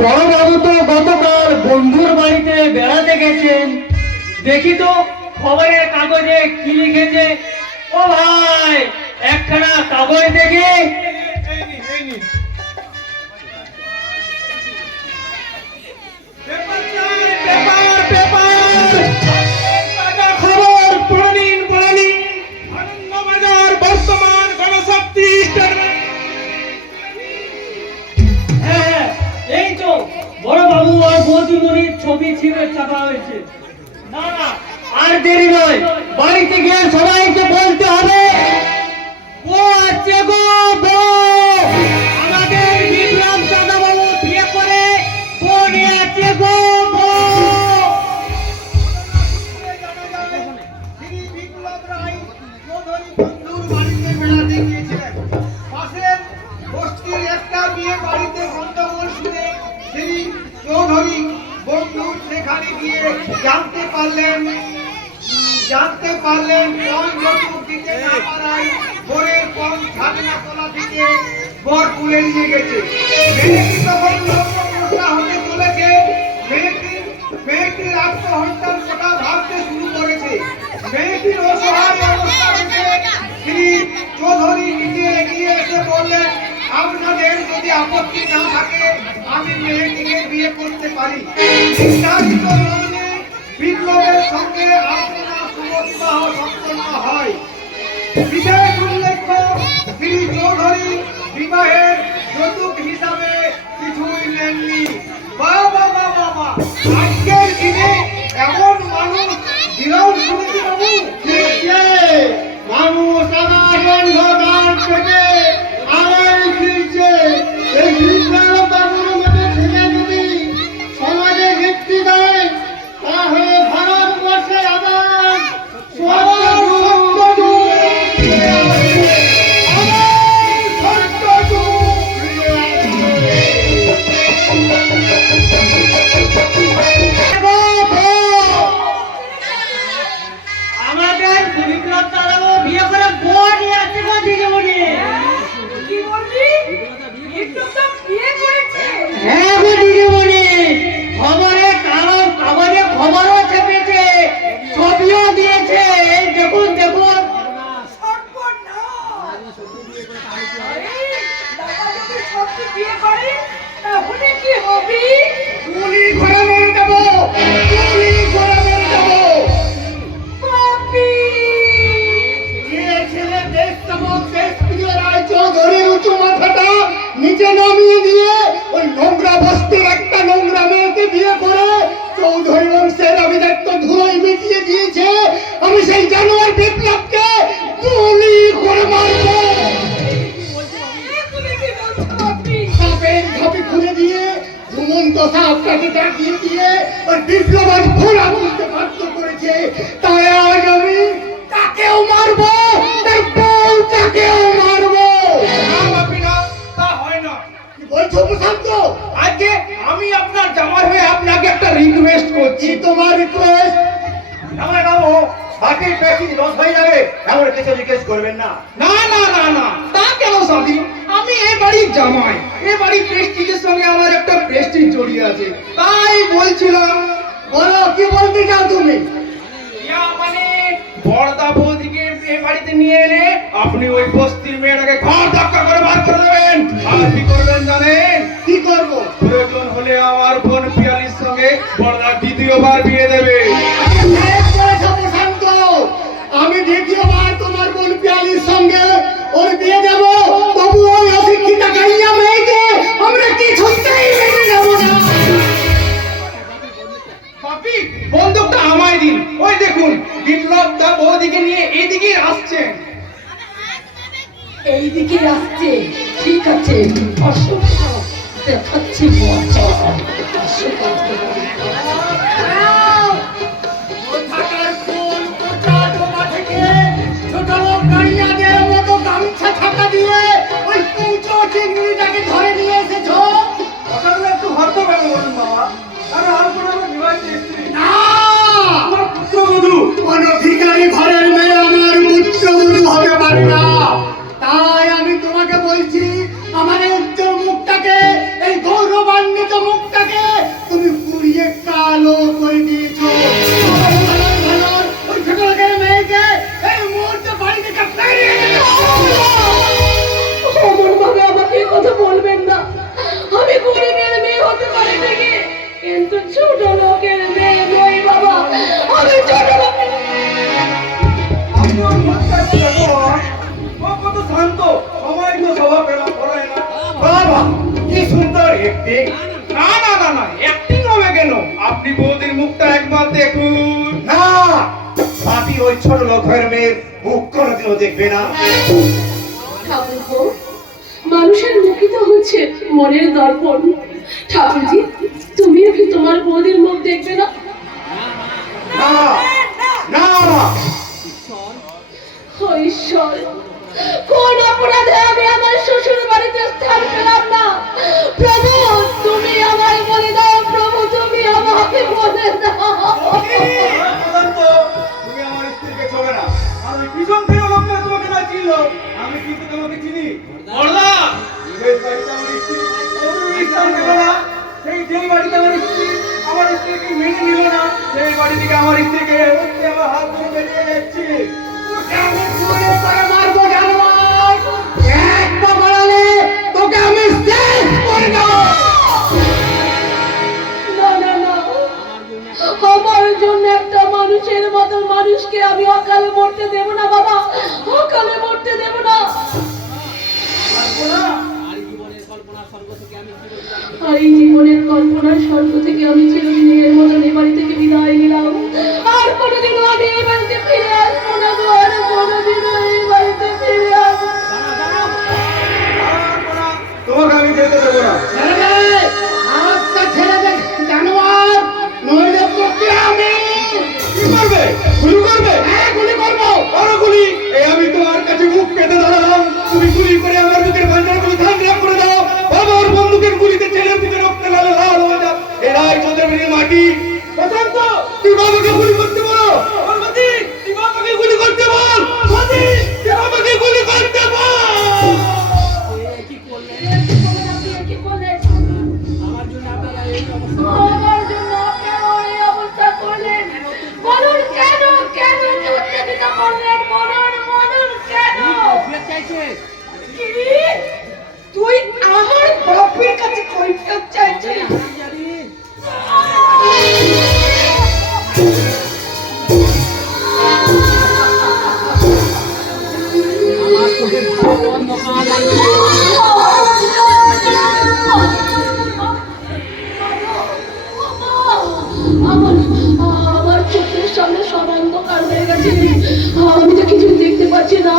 বড় বাবু তো গতকাল বন্ধুর বাড়িতে বেড়াতে গেছেন। দেখি তো খবরের কাগজে কি লিখেছে। ও ভাই, একখানা কাগজ দেখি। খবর পড়ে নিন। আনন্দবাজার বর্তমান গণশক্তি। হ্যাঁ, এই তো বড় বাবু আর বৌদিমণির ছবি ছিঁড়ে ছাপা হয়েছে। না না, আর দেরি নয়, বাড়িতে গিয়ে সবাইকে বলতে হবে, বউ আছে গো বউ, আমাদের বিপ্লব দাদা বাবু বিয়ে করে বউ নিয়ে আছে গো বউ। বিপ্লব রায় চৌধুরী বন্ধুর বাড়িতে বেড়াতে গিয়েছিলেন। পাশের বস্তির একটা বিয়ে বাড়িতে গন্ডগোল শুনে শ্রী চৌধুরী বন্ধু সেখানে গিয়ে জানতে পারলেন পণ যৌতুক দিতে না পারায় ভোরের পণ ছাদনা তলা থেকে বর তুলে নিয়ে গেছে। মেয়েটি তখন লগ্নপ্রসূতা হতে চলেছে। মেয়েটির আত্মহত্যার কথা ভাবতে শুরু করেছে। মেয়েটির অসহায় অবস্থা দেখে শ্রী চৌধুরী নিজে এগিয়ে এসে বললেন, আপনাদের যদি আপত্তি না থাকে আমি মেয়েটিকে বিয়ে করতে পারি। নির্ধারিত লগ্নে বিপ্লবের সঙ্গে আপনার শুভ বিবাহ সম্পন্ন হয়। বিশেষ উল্লেখ্য, শ্রী চৌধুরী বিবাহের যৌতুক হিসাবে কিছুই নেননি। বাবা বাবা বাবা, আজকের দিনে এমন মানুষ দিলাম শুনেছি বাবু। মানুষ আমার অন্ধকার থেকে আড়াই ফিরছে। এই বিপ্লব বাবুর মতো ছেলে যদি সমাজে ভিত্তি দেয়, তাহলে ভারতবর্ষে আবার আমাদের বিপ্লব দাদা বাবু বিয়ে করে বউ নিয়ে আছে গো দিদিমণি। কি বললি? বিপ্লব তো বিয়ে করেছে। হ্যাঁ গো দিদিমণি, কাগজে খবরও ছেপেছে, ছবিও দিয়েছে। এই দেখুন। সর্বনাশ! আরে, দাদা যদি সত্যি বিয়ে করে, তাহলে কি হবে? গুলি করে মেরে দেবো। পাপী! যে ছেলে দেশনামক দেশপ্রিয় রায় চৌধুরীর উঁচু মাথাটা নিচে নামিয়ে দিয়ে ওই নোংরা বস্তির একটা নোংরা মেয়েকে বিয়ে করে চৌধুরী বংশের অবিদাক্ত ধুলোয় মিটিয়ে দিয়েছে, আমি সেই জানোয়ার বিপ্লবকে গুলি করে মারবো। তুমি কি বলছো পাপী? সাপের ঝাঁপি খুলে দিয়ে ঘুমন্ত সাপটাকে ডাকিয়ে দিয়ে ওই বিপ্লব আজ ঘোড়া তুলতে বাধ্য করেছে। তাই আজ আমি তাকেও মারবো, তার বউটাকেও মারবো। তা হয় না। কি বলছো প্রশান্ত? আজকে আমি আপনার জামাই হয়ে আপনাকে একটা রিকোয়েস্ট করছি। কি তোমার রিকোয়েস্ট? জামাই বাবু, বাকি পেশি লস হয়ে যাবে, এমন কিছু রিকোয়েস্ট করবেন না। না না না না, তা কেন সাদি? আমি এই বাড়ির জামাই, এই বাড়ির প্রেস্টিজের সঙ্গে আমার একটা প্রেস্টিজ জড়িয়ে আছে, তাই বলছিলাম। বলো, কি বলতে চাও তুমি? মানে বড়দা বৌদিকে এই বাড়িতে নিয়ে এলে আপনি ওই বস্তির মেয়েটাকে ঘর ধাক্কা করে বার করে দেবেন। আর কি করবেন জানেন? কি করবো? প্রয়োজন হলে আমার বোন পিয়ালির সঙ্গে বড়দা দ্বিতীয়বার বিয়ে দেবে। আরে বেশ করেছো প্রশান্ত, আমি দ্বিতীয়বার তোমার বোন পিয়ালির সঙ্গে ওর বিয়ে দেবো। তবু ওই অশিক্ষিতা গাইয়া মেয়েকে আমরা কিছুতেই মেনে নেবো না। পাপি, বন্দুকটা আমায় দিন। ওই দেখুন, বিপ্লব তার বৌদিকে নিয়ে এইদিকে আসছেন। এইদিকে আসছে। ঠিক আছে, আসো, দেখাচ্ছি মজা। আসো, কোথাকার কোন কোথা ডোবা থেকে ছোট লোক গাইয়াদের মতো গামছা ছাতা দিয়ে ওই কুচো চিংড়িটাকে ধরে নিয়ে এসেছো। কথাগুলো একটু হর্ত কেন বলুন বাবা? আরে আর কোনো আমার বিবাহিত স্ত্রী না, আমার পুত্রবধূ। কোন ভিখারি ঘরের মেয়ে আমার পুত্রবধূ হতে পারে না। তাই আমি তোমাকে বলছি, আমার এই উজ্জ্বল মুখটাকে, এই গৌরবান্বিত মুখটা তো ছোট লোকের মেয়ে নই বাবা, আমি ছোট লোকের আপনি ওর মুখটা একটু দেখো বাবা। ও কত শান্ত, সময় তো স্বভাব এরকম করে না। বাবা কি সুন্দর একদিক। না না না না, অ্যাক্টিং হবে কেন? আপনি বৌদির মুখটা একবার দেখুন। না ভাবি ওই ছোট লোকের মেয়ের মুখ কোনোদিনও দেখবে না। ঠাকুর, মানুষের মুখই তো হচ্ছে মনের দর্পণ। ঠাকুরজি, তুমিও কি তোমার বৌদির মুখ দেখবে না? না না ও ঈশ্বর, কোন অপরাধে আমি আমার শ্বশুর বাড়িতে স্থান পেলাম না? প্রভু, তুমি আমায় বলে দাও, প্রভু তুমি আমাকে বলে দাও। শান্ত, তুমি আমার স্ত্রীকে ছোবে না। আর ওই পিছন ফিরে লোকটা তোমাকে না চিনলো, আমি কিন্তু তোমাকে চিনি। বড়দা, এই বাড়িতে আমার স্ত্রী কোনোদিন স্থান পেল না। যেই বাড়িতে আমার স্ত্রীকে মেনে নিল না, সেই বাড়ি থেকে আমার স্ত্রীকে আমার হাত ধরে বেরিয়ে যাচ্ছে। তোকে আমি গুলি করে মারবো জানোয়ার। একবার বাড়ালে তোকে আমি শেষ করে দেবো। না না না, আমার জন্য একটা মানুষের মতো মানুষকে আমি অকালে মরতে দেব না বাবা, অকালে মরতে দেব না। আর এই জীবনের কল্পনার স্বর্গ থেকে আমি চিরদিনের মতন এই বাড়ি থেকে বিদায় নিলাম। আর কোনোদিনও আমি এই বাড়িতে ফিরে আসবো না গো, আর কোনোদিনও এই বাড়িতে ফিরে আসবো না। তোমাকে আমি যেতে দেবো না। ছেড়ে দে, হাতটা ছেড়ে দে জানোয়ার, নইলে তোকে আমি কি করবে? গুলি করবে? হ্যাঁ গুলি করবো। আরো গুলি। এই আমি তোমার কাছে মুখ পেতে দাঁড়ালাম, তুমি গুলি করে আমার বুকের ভাঞ্জারগুলো ধান করে দাও। বাবার বন্দুকের গুলিতে ছেলের বুকে রক্ত লালে লাল হয়ে যাও। এরাই চোদ্দের মাটি। বসন্ত, তুই বাবাকে গুলি করতে বলো। বলবতি, তুই বাবাকে গুলি করতে বল। বলবতি, তুই বাবাকে গুলি করতে বল। কি করলেন? আমার জন্য কেন এই অবস্থা করলেন? বলুন কেন, কেন উত্তেজিত করলেন? বলুন কেন? কি? তুই আমার বাপের কাছে কৈফিয়ত চাইছিস? আমার চোখের সামনে সব অন্ধকার হয়ে গেছে, আমি তো কিছু দেখতে পাচ্ছি না,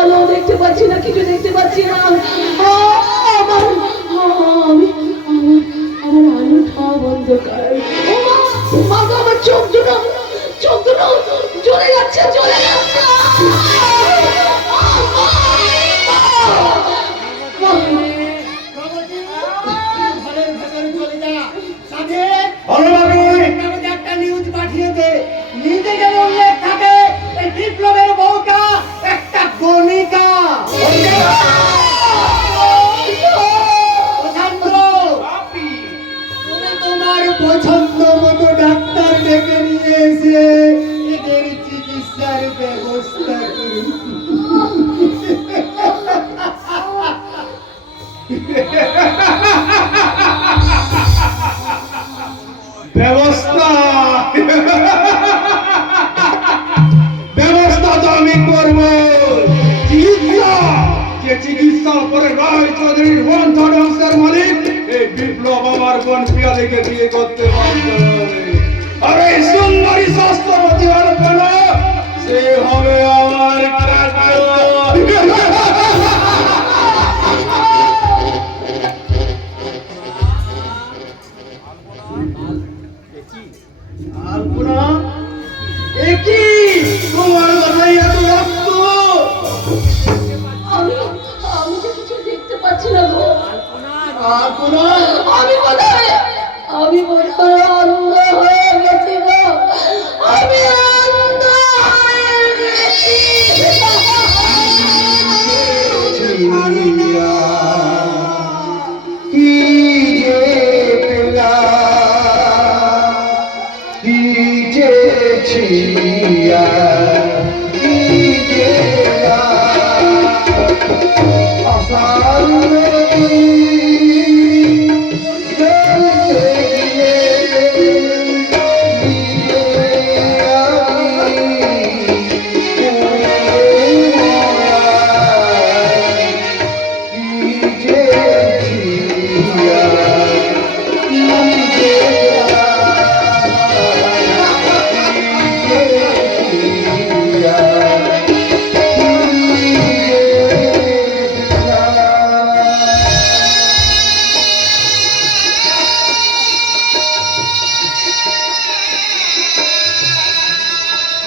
আলো দেখতে পাচ্ছি না, কিছু দেখতে পাচ্ছি না। আমার আলো সব অন্ধকার। মা গো, আমার চোখ দুটো চলে যাচ্ছে, চলে যাচ্ছে। একটা নিউজ পাঠিয়ে দে, নিউজে যেন উল্লেখ থাকে এই বিপ্লবের বউটা একটা গণিকা। তুমি তোমার পছন্দ মতো ডাক্তার ডেকে নিয়ে এসে এদের চিকিৎসার ব্যবস্থা করুন। ব্যবস্থা ব্যবস্থা তো আমি করব। চিকিৎসা, যে চিকিৎসার পরে রায় চৌধুরীর বংশের মালিক এই বিপ্লব আমার বোন পিয়ালিকে বিয়ে করতে বাধ্য হবে। আর এই সুন্দরী স্বাস্থ্যবতী হল সে হবে আমার আলপনা। একই তোমার মাথায় এত রক্ত? আমি তো কিছু দেখতে পাচ্ছি না গো। আলপনা, আমি বোধহয় অন্ধ হয়ে গেছি গো, আমি অন্ধ হয়ে গেছি। কি যে পেলা, কি যে ছিয়া, কি যে আসার